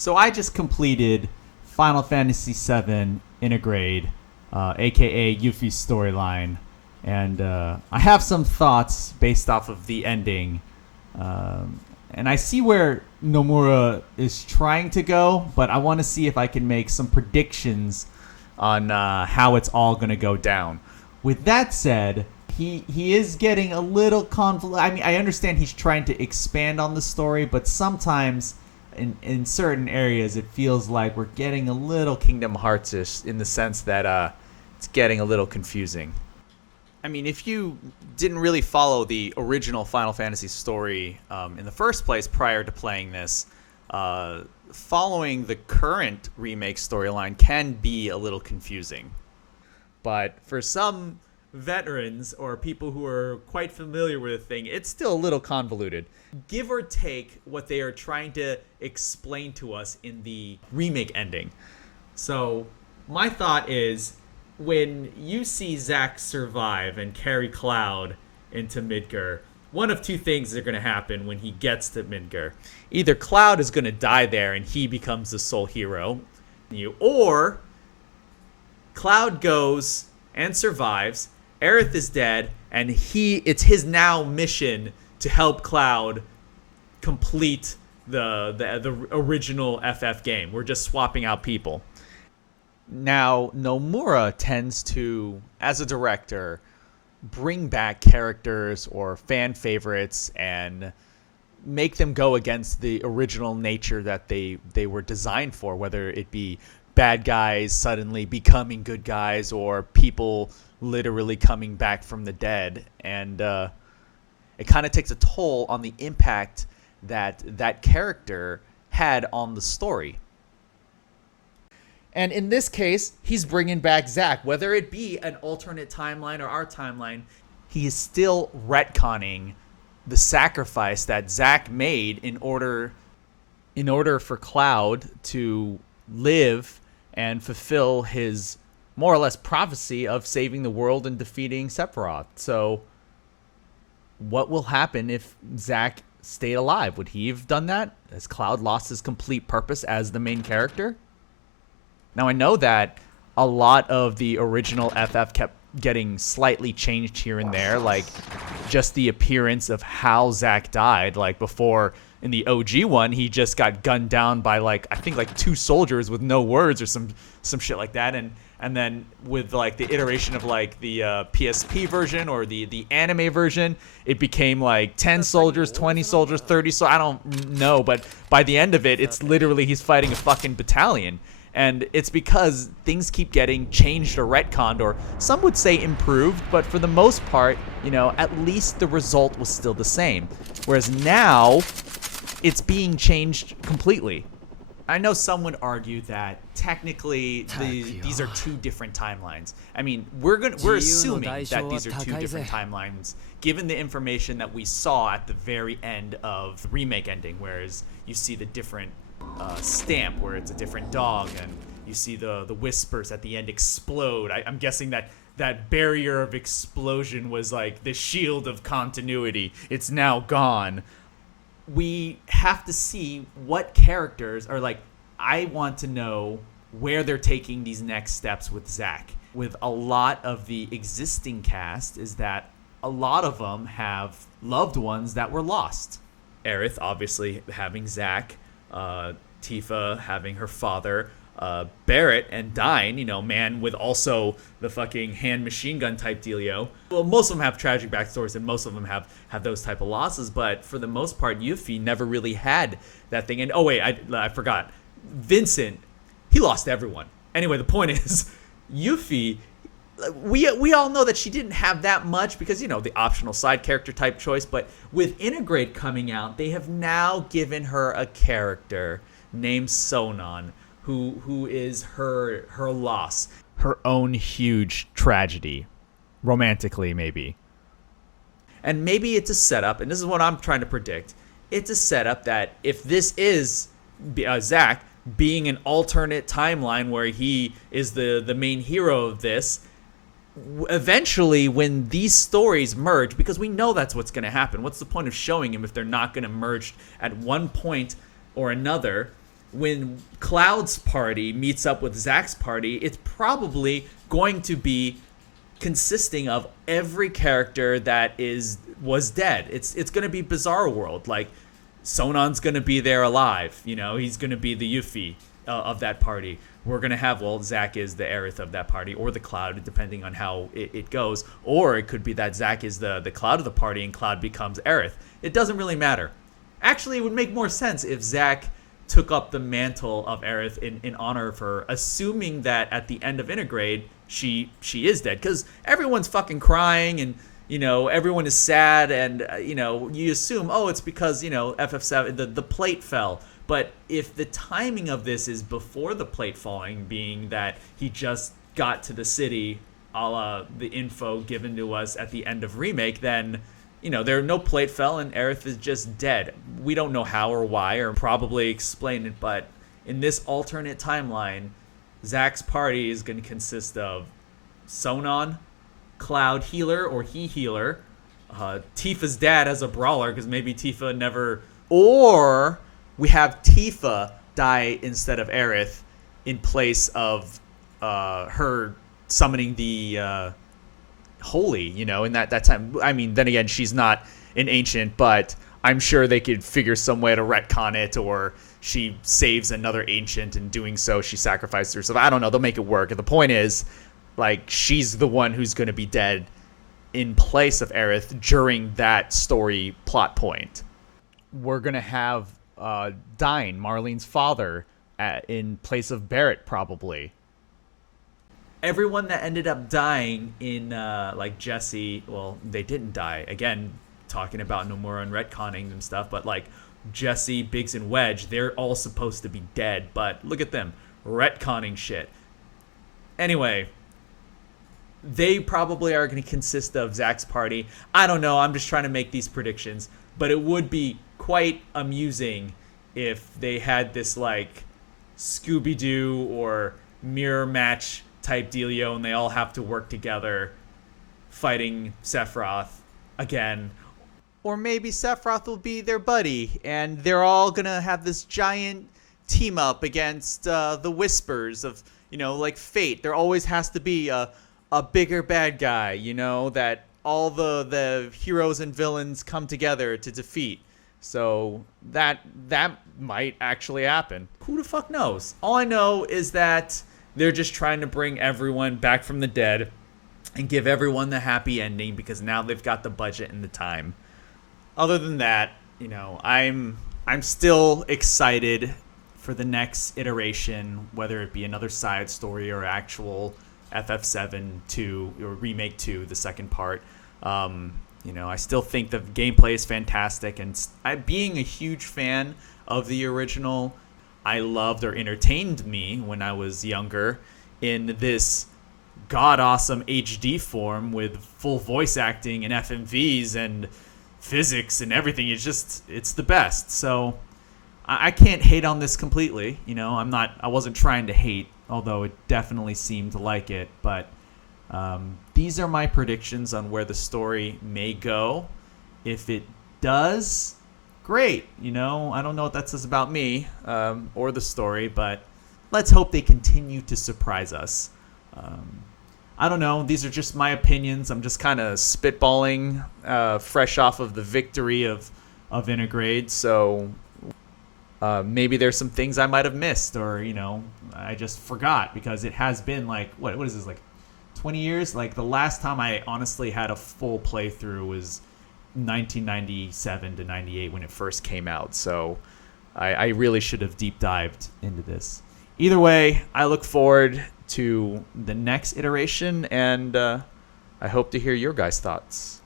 So I just completed Final Fantasy VII Intergrade, aka Yuffie's storyline, and I have some thoughts based off of the ending. And I see where Nomura is trying to go, but I want to see if I can make some predictions on how it's all going to go down. With that said, he is getting a little convoluted. I mean, I understand he's trying to expand on the story, but sometimes in certain areas it feels like we're getting a little Kingdom Hearts-ish in the sense that it's getting a little confusing. I mean, if you didn't really follow the original Final Fantasy story in the first place prior to playing this, following the current remake storyline can be a little confusing. But for some veterans or people who are quite familiar with the thing, it's still a little convoluted. Give or take what they are trying to explain to us in the remake ending. So my thought is, when you see Zack survive and carry Cloud into Midgar, one of two things are going to happen when he gets to Midgar. Either Cloud is going to die there and he becomes the sole hero, or Cloud goes and survives, Aerith is dead, and it's his now mission to help Cloud complete the original FF game. We're just swapping out people. Now, Nomura tends to, as a director, bring back characters or fan favorites and make them go against the original nature that they were designed for, whether it be bad guys suddenly becoming good guys or people literally coming back from the dead. And it kind of takes a toll on the impact that character had on the story. And in this case, he's bringing back Zack. Whether it be an alternate timeline or our timeline, he is still retconning the sacrifice that Zack made in order for Cloud to live and fulfill his more or less prophecy of saving the world and defeating Sephiroth. So what will happen if Zack stayed alive? Would he have done that? Has Cloud lost his complete purpose as the main character? Now, I know that a lot of the original FF kept getting slightly changed here and there, like just the appearance of how Zack died. Like before, in the OG one, he just got gunned down by I think 2 soldiers with no words or some shit like that. And then with the iteration of the PSP version or the anime version, it became 10 soldiers, 20 soldiers, 30 soldiers. I don't know, but by the end of it, it's literally he's fighting a fucking battalion. And it's because things keep getting changed or retconned, or some would say improved, but for the most part, at least the result was still the same. Whereas now, it's being changed completely. I know some would argue that technically these are 2 different timelines. I mean, we're assuming that these are 2 different timelines, given the information that we saw at the very end of the remake ending, whereas you see the different stamp where it's a different dog, and you see the whispers at the end explode. I'm guessing that barrier of explosion was the shield of continuity. It's now gone. We have to see what characters are I want to know where they're taking these next steps with Zack. With a lot of the existing cast is that a lot of them have loved ones that were lost. Aerith obviously having Zack, Tifa having her father, Barrett and Dyne, man with also the fucking hand machine gun type dealio. Well, most of them have tragic backstories and most of them have those type of losses, but for the most part, Yuffie never really had that thing. And oh wait, I forgot. Vincent, he lost everyone. Anyway, the point is, Yuffie, we all know that she didn't have that much because, the optional side character type choice, but with Intergrade coming out, they have now given her a character named Sonon, who is her loss, her own huge tragedy, romantically maybe. And maybe it's a setup, and this is what I'm trying to predict. It's a setup that if this is Zack being an alternate timeline where he is the main hero of this, eventually when these stories merge, because we know that's what's going to happen, what's the point of showing him if they're not going to merge at one point or another? when Cloud's party meets up with Zack's party, it's probably going to be consisting of every character that was dead. It's going to be Bizarre World. Like, Sonon's going to be there alive. You know, he's going to be the Yuffie of that party. We're going to have, well, Zack is the Aerith of that party, or the Cloud, depending on how it goes. Or it could be that Zack is the Cloud of the party and Cloud becomes Aerith. It doesn't really matter. Actually, it would make more sense if Zack took up the mantle of Aerith in honor of her, assuming that at the end of Intergrade, she is dead. Because everyone's fucking crying and, you know, everyone is sad, and, you know, you assume, oh, it's because, you know, FF7, the plate fell. But if the timing of this is before the plate falling, being that he just got to the city, a la the info given to us at the end of Remake, then, you know, no plate fell and Aerith is just dead. We don't know how or why, or probably explain it, but in this alternate timeline, Zack's party is going to consist of Sonon, Cloud Healer, or He Healer, Tifa's dad as a brawler, because maybe Tifa never... Or we have Tifa die instead of Aerith in place of her summoning the Holy, you know, in that time. I mean, then again, she's not an ancient, but I'm sure they could figure some way to retcon it, or she saves another ancient, and doing so, she sacrificed herself. I don't know. They'll make it work. And the point is, like, she's the one who's going to be dead in place of Aerith during that story plot point. We're going to have Dyne, Marlene's father, in place of Barrett, probably. Everyone that ended up dying in, like, Jesse, well, they didn't die. Again, talking about Nomura and retconning and stuff, but, like, Jesse, Biggs, and Wedge, they're all supposed to be dead, but look at them, retconning shit. Anyway, they probably are going to consist of Zack's party. I don't know, I'm just trying to make these predictions, but it would be quite amusing if they had this, like, Scooby-Doo or mirror match type dealio, and they all have to work together fighting Sephiroth again. Or maybe Sephiroth will be their buddy, and they're all gonna have this giant team up against the Whispers of, you know, like Fate. There always has to be a bigger bad guy, you know, that all the heroes and villains come together to defeat. So that might actually happen. Who the fuck knows? All I know is that they're just trying to bring everyone back from the dead and give everyone the happy ending, because now they've got the budget and the time. Other than that, you know, I'm still excited for the next iteration, whether it be another side story or actual FF7 2 or Remake 2, the second part. You know, I still think the gameplay is fantastic, and being a huge fan of the original, I loved or entertained me when I was younger in this god-awesome HD form with full voice acting and FMVs and physics and everything. It's the best. So I can't hate on this completely. You know, I wasn't trying to hate, although it definitely seemed like it. But these are my predictions on where the story may go. If it does, great. You know, I don't know what that says about me or the story, but let's hope they continue to surprise us. I don't know. These are just my opinions. I'm just kind of spitballing fresh off of the victory of Intergrade. So maybe there's some things I might have missed, or, you know, I just forgot, because it has been like, what is this, like 20 years? Like, the last time I honestly had a full playthrough was 1997 to 98 when it first came out. So I really should have deep dived into this. Either way, I look forward to the next iteration, and I hope to hear your guys' thoughts.